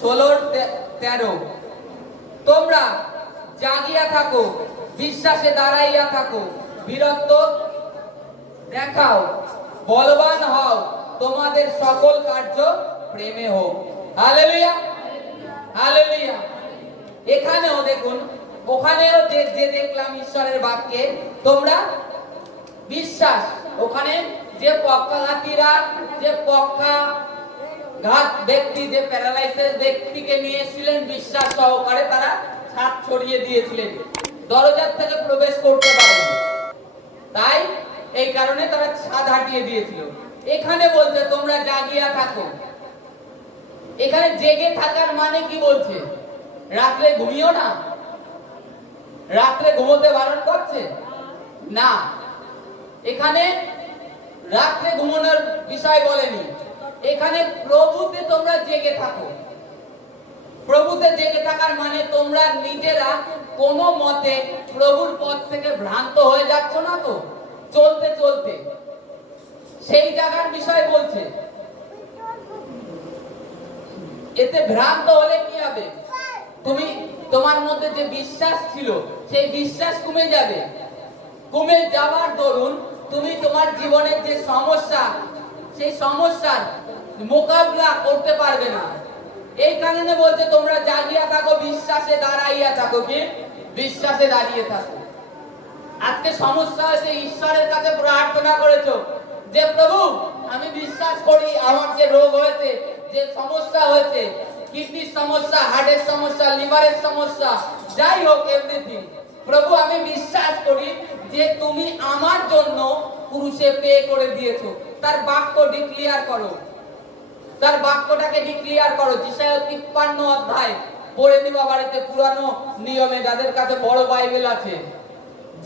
16-13 তোমরা জাগিয়া থাকো, বিশ্বাসে দাঁড়াইয়া থাকো, বীরত্ব দেখাও, বলবান হও, তোমাদের সকল কার্য প্রেমে হোক। Hallelujah, hallelujah. এখানেও দেখুন, ওখানেও যে দেখলাম ঈশ্বরের বাক্যে তোমরা বিশ্বাস, ওখানে যে পক্ষাঘাতীরা, যে পক্ষাঘাত ব্যক্তি, যে প্যারালাইসিস ব্যক্তিকে নিয়ে এসেছিলেন বিশ্বাস সহকারে, তারা ছাদ ছড়িয়ে দিয়েছিলেন, দরজার থেকে প্রবেশ করতে পারেনি, তাই এই কারণে তারা ছাদ হাটিয়ে দিয়েছিল। এখানে বলছে তোমরা জাগিয়া থাকো। এখানে জেগে থাকার মানে কি বলছে? রাত্রে ঘুমিও না? রাত্রে ঘুমোতে বারণ করছে না, এখানে রাত্রে ঘুমানোর বিষয় বলেনি, এখানে প্রভুতে তোমরা জেগে থাকো। প্রভুতে জেগে থাকার মানে তোমরা নিজেরা কোনো মতে প্রভুর পথ থেকে ভ্রান্ত হয়ে যাচ্ছ না তো, চলতে চলতে সেই জায়গার বিষয় বলছে। এতে ভ্রান্ত হলে কি হবে? তোমার মধ্যে যে বিশ্বাস ছিল সেই বিশ্বাস কমে যাবে। কমে যাওয়ার দরুন তুমি তোমার জীবনের যে সমস্যা, সেই সমস্যার মোকাবিলা করতে পারবে না। এই কারণে বলতে তোমরা জাগিয়া থাকো, বিশ্বাসে দাঁড়াইয়া থাকো। কি? বিশ্বাসে দাঁড়িয়ে থাকো। আজকে সমস্যা হয়েছে, ঈশ্বরের কাছে প্রার্থনা করেছো যে প্রভু আমি বিশ্বাস করি আমার যে রোগ হয়েছে, যে সমস্যা হয়েছে, কিডনির সমস্যা, হার্টের সমস্যা, লিভারের সমস্যা, যাই হোক এভরিথিং, প্রভু আমি বিশ্বাস করি যে তুমি আমার জন্য ক্রুশে পে করে দিয়েছো। তার বাক্য ডিক্লিয়ার করো, তার বাক্যটাকে ডিক্লিয়ার করো। যিশায়া 53 অধ্যায় পড়ে নিবা বাড়িতে, পুরানো নিয়মে যাদের কাছে বড় বাইবেল আছে,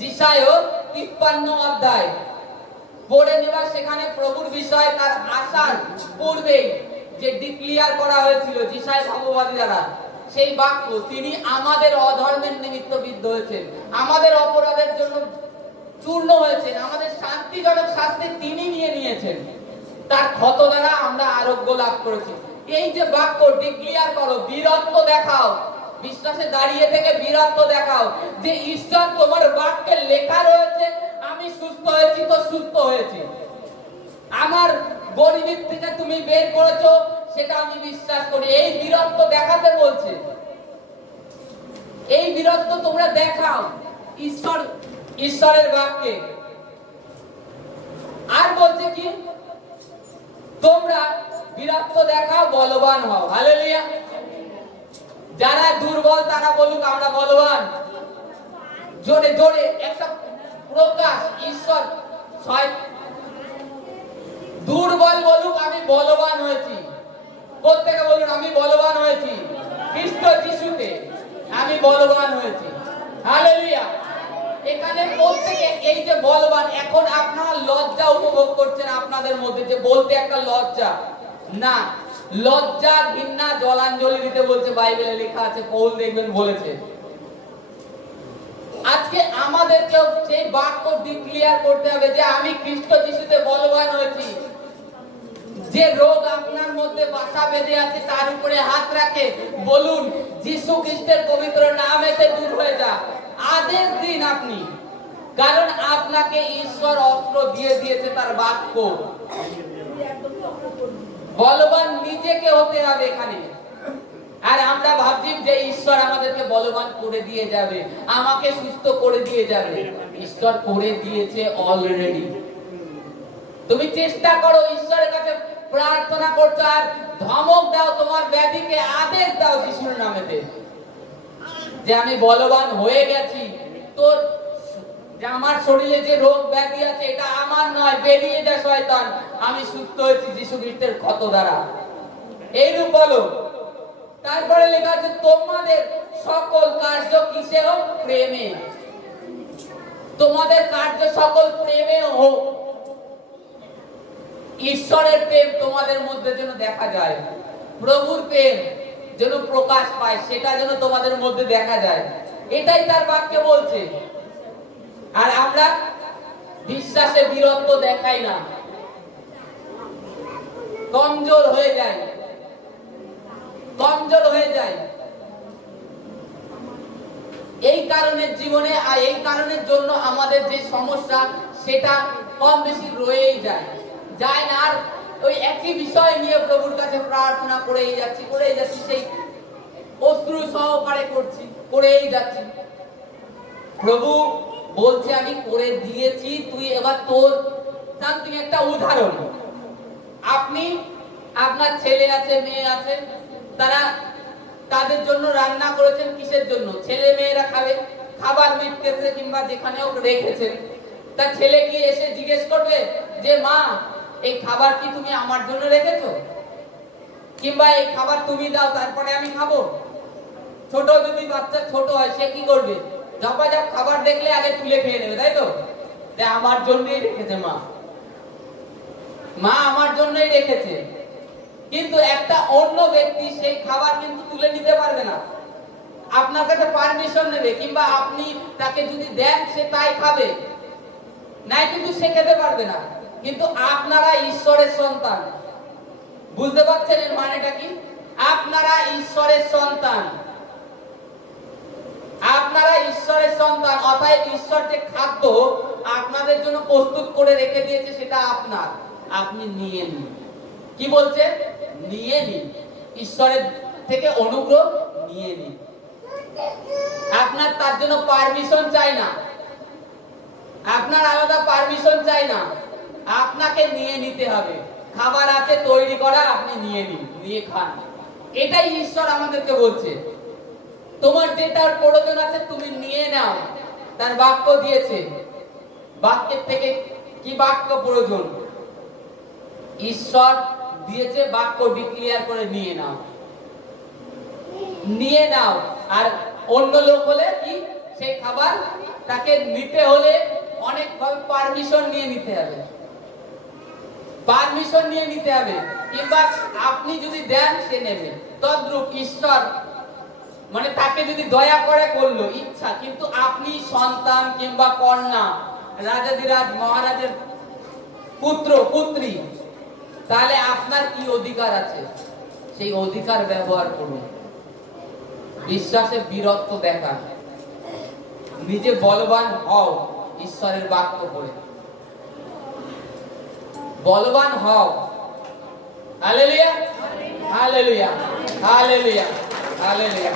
যিশায়া 53 অধ্যায় পড়ে নিবা। সেখানে প্রভুর বিষয়ে তার আসার পূর্বে যে ডিক্লিয়ার করা হয়েছিল যিশায়া ভগবতী দ্বারা, সেই বাক্য, তিনি আমাদের অধর্মের নিমিত্ত বিদ্ধ হয়েছেন, আমাদের অপরাধের জন্য চূর্ণ হয়েছেন, আমাদের শান্তিজনক শাস্তি তিনি নিয়ে নিয়েছেন, তার ক্ষত দ্বারা আমরা আরোগ্য লাভ করেছি। এই যে বাক্য ডিক্লিয়ার করো, বীরত্ব দেখাও, বিশ্বাসে দাঁড়িয়ে থেকে বীরত্ব দেখাও যে ঈশ্বর তোমার বাক্যে লেখা রয়েছে আমি সুস্থ হয়েছি তো সুস্থ হয়েছি, আমার গরিবের থেকে তুমি বের করেছো সেটা আমি বিশ্বাস করি। এই বীরত্ব দেখাতে বলছে, এই বীরত্ব তোমরা দেখাও ঈশ্বরের বাক্যে। আর বলছে কি? তোমরা বীরত্ব দেখাও, বলবান হও। হালেলুয়া। যারা দুর্বল তারা বলুক আমরা বলবান। জোরে জোরে একটা প্রকাশ, ঈশ্বর দুর্বল বলুক আমি বলবান হয়েছি। প্রত্যেকে বলুন আমি বলবান হয়েছি, খ্রিস্ট যিশুতে আমি বলবান হয়েছি। হালেলুয়া। এখানে প্রত্যেকে এই যে বলবান, এখন আপনারা লজ্জা উপভোগ করছেন আপনাদের মধ্যে, যে বলতে একটা লজ্জা না, লজ্জা ঘৃণা জলাঞ্জলি দিতে বলছে, বাইবেলে লেখা আছে, পৌল দেখবেন বলেছে। আজকে আমাদেরকেও সেই বাক্য ডিক্লিয়ার করতে হবে যে আমি খ্রিস্ট যিশুতে বলবান হয়েছি। যে রোগ আপনার মধ্যে বাসা বেঁধে আছে তার উপরে হাত রাখে বলুন যিশু খ্রিস্টের পবিত্র নামেতে দূর হয়ে যা। আদেশ দিন আপনি, কারণ আপনাকে ঈশ্বর অস্ত্র দিয়ে দিয়েছে তার বাক্য। বলবান নিজেকে হতে হবে এখানে। আর আমরা ভাবছি যে ঈশ্বর আমাদেরকে বলবান করে দিয়ে যাবে, আমাকে সুস্থ করে দিয়ে যাবে। ঈশ্বর করে দিয়েছে অলরেডি। তুমি চেষ্টা করো, ঈশ্বরের কাছে প্রার্থনা করছো আর ধমক দাও, তোমার ব্যাধিকে আদেশ দাও যিশুর নামেতে যে আমি বলবান হয়ে গেছি। তোর যে আমার শরীরে যে রোগ ব্যাধি আছে এটা আমার নয়, বেরিয়ে যা শয়তান, আমি সুস্থ হয়েছি যিশু খ্রিস্টের ক্ষত দ্বারা। এইরূপ বলো। তারপরে লেখা আছে তোমাদের সকল কার্য কিসে হোক? প্রেমে। তোমাদের কার্য সকল প্রেমে হোক। ঈশ্বরের প্রেম তোমাদের মধ্যে যেন দেখা যায়, প্রভুর প্রেম যেন প্রকাশ পায়, সেটা যেন তোমাদের মধ্যে দেখা যায়, এটাই তার বাক্যে বলছে। আর আমরা বিশ্বাসে বীরত্ব দেখাই না, কমজোর হয়ে যায়। কমজোর চঞ্চল হয়ে যায়। এই কারণের জীবনে আর এই কারণের জন্য আমাদের যে সমস্যা সেটা কম বেশি রয়েই যায় না। আর ওই একই বিষয় নিয়ে প্রভুর কাছে প্রার্থনা করেই যাচ্ছি সেই অশ্রু সহকারে করেই যাচ্ছি। প্রভু বলছে আমি করে দিয়েছি, তুই এবার তোর সামথিং একটা উদাহরণ। আপনি আপনার ছেলে আছে, মেয়ে আছে, তাদের জন্য রান্না করেছেন, কিসের জন্য? ছেলে মেয়েরা খাবে, খাবার মিটতেছে কিংবা যেখানেও রেখেছেন। তা ছেলে কি এসে জিজ্ঞেস করবে যে মা এই খাবার কি তুমি আমার জন্য রেখেছো, কিংবা এই খাবার তুমি দাও তারপরে আমি খাবো? ছোট যদি বাচ্চা ছোট হয় সে কি করবে? ঝপাঝপ খাবার দেখলে আগে তুলে খেয়ে নেবে, তাই তো? আমার জন্যই রেখেছে মা আমার জন্যই রেখেছে। কিন্তু একটা অন্য ব্যক্তি সেই খাবার কিন্তু তুলে নিতে পারবে না, আপনার কাছে পারমিশন নেবে, কিংবা আপনি তাকে যদি দেন সে তাই খাবে, নাই কিন্তু সে খেতে পারবে না। কিন্তু আপনারা ঈশ্বরের সন্তান, বুঝতে পারছেন এর মানেটা কি? আপনারা ঈশ্বরের সন্তান, অতএব ঈশ্বর যে খাদ্য আপনাদের জন্য প্রস্তুত করে রেখে দিয়েছে সেটা আপনার, আপনি নিয়ে নিন। কি বলছে? নিয়ে নিন, ঈশ্বরের থেকে অনুগ্রহ নিয়ে নিন। আপনার তার জন্য পারমিশন চাই না, আপনার আলাদা পারমিশন চাই না, আপনাকে নিয়ে নিতে হবে। খাবার আছে তৈরি করা, আপনি নিয়ে নিন, নিয়ে খান। এটাই ঈশ্বর আমাদেরকে বলছে। তোমার যেটার প্রয়োজন আছে তুমি নিয়ে নাও, তার বাক্য দিয়েছে। বাক্যের থেকে কি বাক্য প্রয়োজন? ঈশ্বর দিয়েছে বাক্য, ডিক্লিয়ার করে নিয়ে নাও। আর অন্য লোক হলে কি সেই খাবার তাকে নিতে হলে অনেক ভাবে পারমিশন নিয়ে নিতে হবে, কিংবা আপনি যদি দেন সে নেবে। তদ্রূপ ঈশ্বর মানে তাকে যদি দয়া করে করলো ইচ্ছা, কিন্তু আপনি সন্তান কিংবা কন্যা, রাজাধিরাজ মহারাজের পুত্র পুত্রী, তাহলে আপনার কি অধিকার আছে? সেই অধিকার ব্যবহার করুন। বিশ্বাসে বীরত্ব দেখান, নিজে বলবান হও। ঈশ্বরের বাক্য পড়ে বলবান হও। Hallelujah, hallelujah, hallelujah, hallelujah.